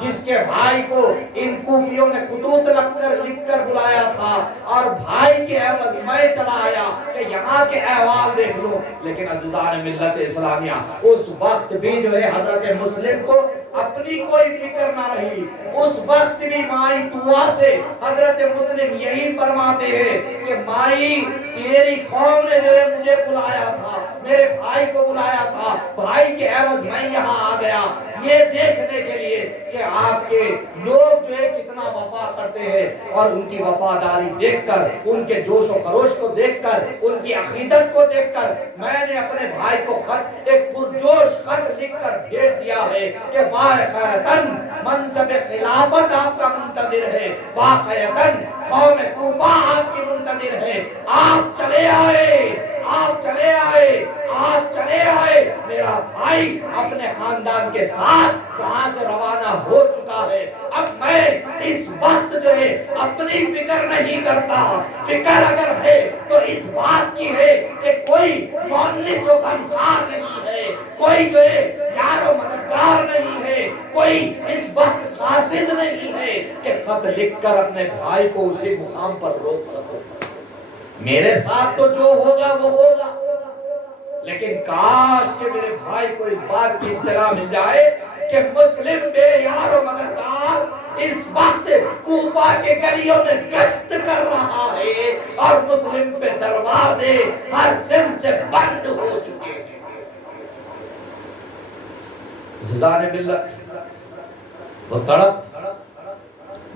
جس کے بھائی کو ان کوفیوں نے خطوط لکھ کر بلایا تھا، اور بھائی کے عوض میں چلا آیا کہ یہاں کے احوال دیکھ لو۔ لیکن عزیزان ملت اسلامیہ، اس وقت بھی جو ہے حضرت مسلم کو اپنی کوئی فکر نہ رہی۔ اس وقت بھی مائی دعا سے حضرت مسلم یہی فرماتے ہیں کہ مائی تیری قوم نے جو ہے مجھے بلایا تھا، میرے بھائی کو بلایا تھا، بھائی کے عوض میں یہاں آ گیا، یہ دیکھنے کے لیے کہ آپ کے لوگ جو ہے کتنا وفا کرتے ہیں، اور ان کی وفاداری دیکھ کر، ان کے جوش و خروش کو دیکھ کر، ان کی عقیدت کو دیکھ کر میں نے اپنے بھائی کو ایک پرجوش خط لکھ کر بھیج دیا ہے کہ واقعتاً منصب خلافت آپ کا منتظر ہے، واقعتاً قوم کوفہ آپ کی منتظر ہے، آپ چلے آئے، آپ چلے آئے، آپ چلے آئے۔ میرا بھائی اپنے خاندان کے ساتھ وہاں سے روانہ ہو چکا ہے۔ اب میں اس وقت جو ہے اپنی فکر نہیں کرتا، فکر اگر ہے تو اس بات کی ہے کہ کوئی مؤنس و غمخوار نہیں ہے، کوئی جو ہے یار و مددگار نہیں ہے، کوئی اس وقت قاصد نہیں ہے کہ خط لکھ کر اپنے بھائی کو اسی مقام پر روک سکو۔ میرے ساتھ تو جو ہوگا وہ ہوگا، لیکن کاش کہ میرے بھائی کو اس بات کی اطلاع مل جائے کہ مسلم بے یار و مددگار اس وقت کوفہ کے گلیوں میں گشت کر رہا ہے، اور مسلم پہ دروازے ہر سمت سے بند ہو چکے ہیں۔ عزیزان ملت، وہ تڑپ،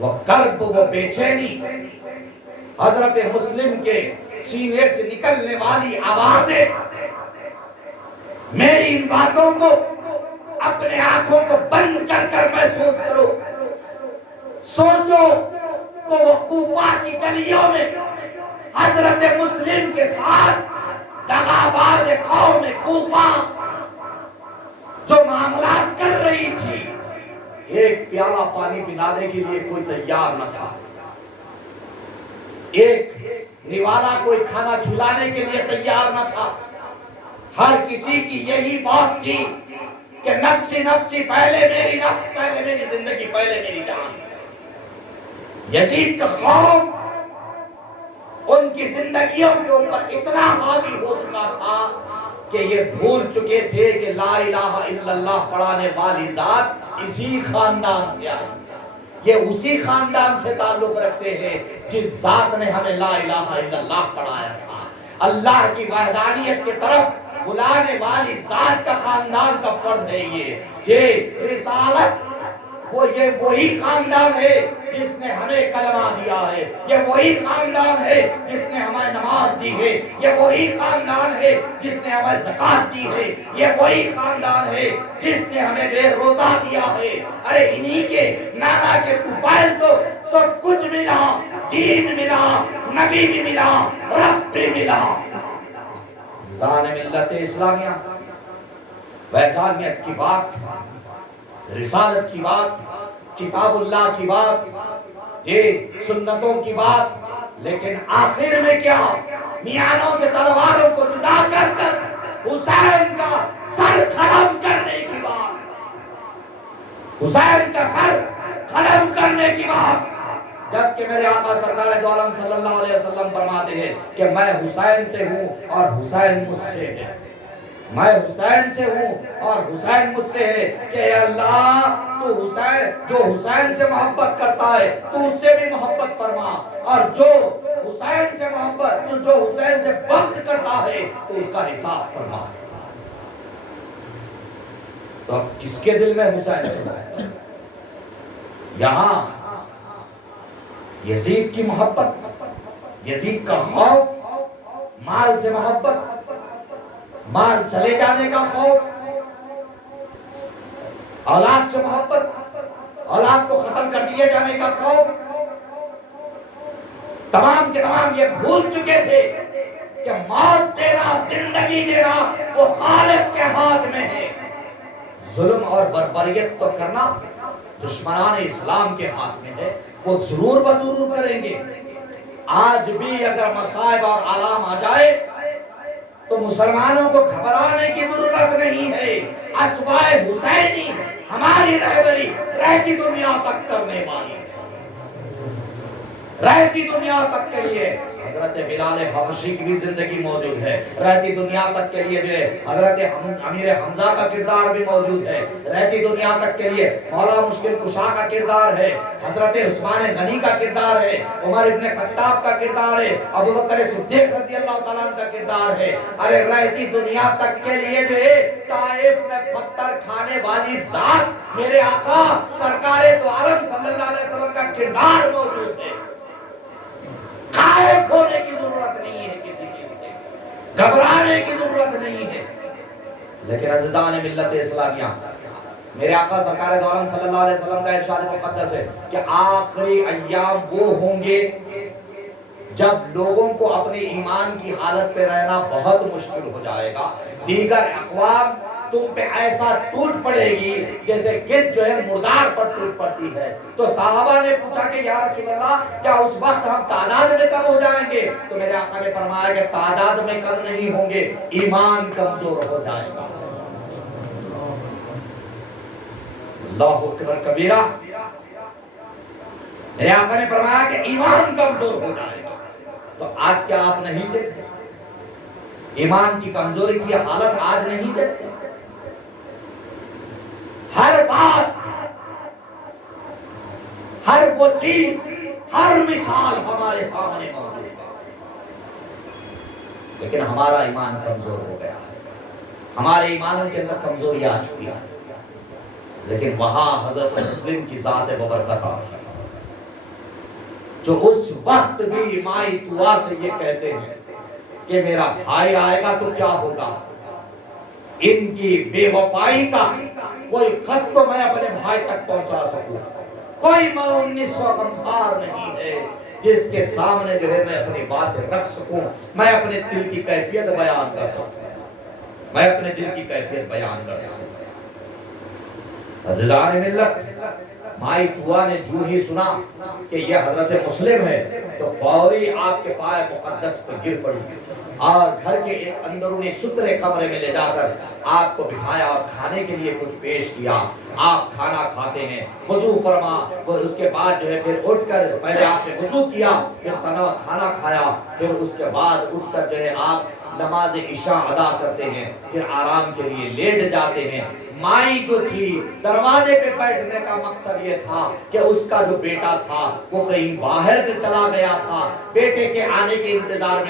وہ کرب، وہ بے چینی، حضرت مسلم کے سینے سے نکلنے والی آوازیں، میری ان باتوں کو اپنے آنکھوں کو بند کر کر محسوس کرو، سوچو کہ وہ کوفہ کی گلیوں میں حضرت مسلم کے ساتھ دغاباز قوم کوفہ جو معاملات کر رہی تھی، ایک پیالہ پانی پلانے کے لیے کوئی تیار نہ تھا، ایک نوالا کوئی کھانا کھلانے کے لیے تیار نہ تھا۔ ہر کسی کی یہی بات تھی کہ نفسی نفسی، پہلے میری نفس، پہلے میری زندگی، پہلے میری جان۔ یزید کا خوف ان کی زندگیوں کے اوپر اتنا حاوی ہو چکا تھا کہ یہ بھول چکے تھے کہ لا الہ الا اللہ پڑھانے والی ذات اسی خاندان سے آئی، یہ اسی خاندان سے تعلق رکھتے ہیں جس ذات نے ہمیں لا الہ الا اللہ پڑھایا تھا۔ اللہ کی وحدانیت کی طرف بلانے والی ذات کا خاندان کا فرض ہے یہ رسالت، یہ وہی خاندان ہے جس نے ہمیں کلمہ دیا ہے، یہ وہی خاندان ہے جس نے ہمیں نماز دی ہے، یہ وہی خاندان ہے جس نے ہمیں زکوٰۃ دی ہے، یہ وہی خاندان ہے جس نے ہمیں روزہ دیا ہے۔ ارے انہی کے نانا کے طفیل تو سب کچھ ملا، دین ملا، نبی بھی ملا، رب بھی ملا۔ زان ملت اسلامیہ، وحدانیت کی بات، رسالت کی بات، کتاب اللہ کی بات، یہ سنتوں کی بات، لیکن آخر میں کیا؟ میانوں سے تلواروں کو جدا کر کر حسین کا سر قلم کرنے کی بات، حسین کا سر قلم کرنے کی بات، جبکہ میرے آقا سرکار دو عالم صلی اللہ علیہ وسلم فرماتے ہیں کہ میں حسین سے ہوں اور حسین مجھ سے ہے، میں حسین سے ہوں اور حسین مجھ سے ہے، کہ اے اللہ تو حسین، جو حسین سے محبت کرتا ہے تو اس سے بھی محبت فرما، اور جو حسین سے محبت، جو حسین سے بغض کرتا ہے تو اس کا حساب فرما۔ تو اب کس کے دل میں حسین سے محبت؟ یہاں یزید کی محبت، یزید کا خوف، مال سے محبت، مال چلے جانے کا خوف، اولاد سے محبت، اولاد کو قتل کر دیے جانے کا خوف، تمام کے تمام یہ بھول چکے تھے کہ موت دینا، زندگی دینا وہ خالق کے ہاتھ میں ہے، ظلم اور بربریت تو کرنا دشمنان اسلام کے ہاتھ میں ہے، وہ ضرور بضرور کریں گے۔ آج بھی اگر مصائب اور آلام آ جائے تو مسلمانوں کو گھبرانے کی ضرورت نہیں ہے. اسوائے حسینی ہماری رہبری رہتی دنیا تک کرنے والی ہے. رہتی دنیا تک کے لیے حضرت بلال حبشی کی بھی زندگی موجود ہے. رہتی دنیا تک کے لیے جو ہے حضرت امیر حمزہ کا کردار بھی موجود ہے. رہتی دنیا تک کے لیے مولا مشکل کشا کا کردار ہے. حضرت عثمان غنی کا کردار ہے. عمر ابن خطاب کا کردار ہے. ابوبکر صدیق رضی اللہ تعالیٰ عنہ کا کردار ہے. ارے رہتی دنیا تک کے لیے جو ہے طائف میں پتھر کھانے والی ذات میرے آقا سرکار دو عالم صلی اللہ علیہ وسلم کا کردار موجود ہے. خائف ہونے کی ضرورت نہیں ہے کسی چیز سے, گھبرانے کی ضرورت نہیں ہے. لیکن عزیزان ملت اسلامیہ, میرے آقا سرکار دو عالم صلی اللہ علیہ وسلم کا ارشاد مقدس ہے کہ آخری ایام وہ ہوں گے جب لوگوں کو اپنے ایمان کی حالت پہ رہنا بہت مشکل ہو جائے گا. دیگر اقوام تم پہ ایسا ٹوٹ پڑے گی جیسے گدھ جو ہے مردار پر ٹوٹ پڑتی ہے. تو صحابہ نے پوچھا کہ یا رسول اللہ کیا اس وقت ہم تعداد میں کم ہو جائیں گے؟ تو میرے آقا نے فرمایا کہ تعداد میں کم نہیں ہوں گے, ایمان کمزور ہو جائے گا. اللہ اکبر کبیرہ. میرے آقا نے فرمایا کہ ایمان کمزور ہو جائے گا. تو آج کیا آپ نہیں دیکھتے ایمان کی کمزوری کی حالت؟ آج نہیں دیکھتے. ہر بات, ہر وہ چیز, ہر مثال ہمارے سامنے موجود ہے, لیکن ہمارا ایمان کمزور ہو گیا ہے. ہمارے ایمانوں کے اندر کمزوری آ چکی ہے. لیکن وہاں حضرت مسلم کی ذات ببرکت آتی ہے جو اس وقت بھی مائی دعا سے یہ کہتے ہیں کہ میرا بھائی آئے گا تو کیا ہوگا. ان کی بے وفائی کا کوئی خط تو میں اپنے بھائی تک پہنچا سکوں. کوئی معنی غمخوار نہیں ہے جس کے سامنے جو ہے میں اپنی باتیں رکھ سکوں, میں اپنے دل کی کیفیت بیان کر سکوں, میں اپنے دل کی کیفیت بیان کر سکوں. عزیزان ملت, مائی دعا نے جو ہی سنا کہ یہ حضرت مسلم ہے تو فوری آپ کے پائے مقدس پر گر پڑی اور گھر کے ایک اندرونی سترے کمرے میں لے جا کر آپ کو بٹھایا اور کھانے کے لیے کچھ پیش کیا. آپ کھانا کھاتے ہیں, وضو فرما, اور اس کے بعد جو ہے پھر اٹھ کر پہلے آپ نے وضو کیا, پھر تنہا کھانا کھایا, پھر اس کے بعد اٹھ کر جو ہے آپ نماز عشاء ادا کرتے ہیں, پھر آرام کے لیے لیٹ جاتے ہیں. مائی جو تھی دروازے پہ بیٹھنے کا مقصد یہ تھا کہ اس کا جو بیٹا تھا وہ کہیں باہر چلا گیا تھا, بیٹے کے آنے کے انتظار میں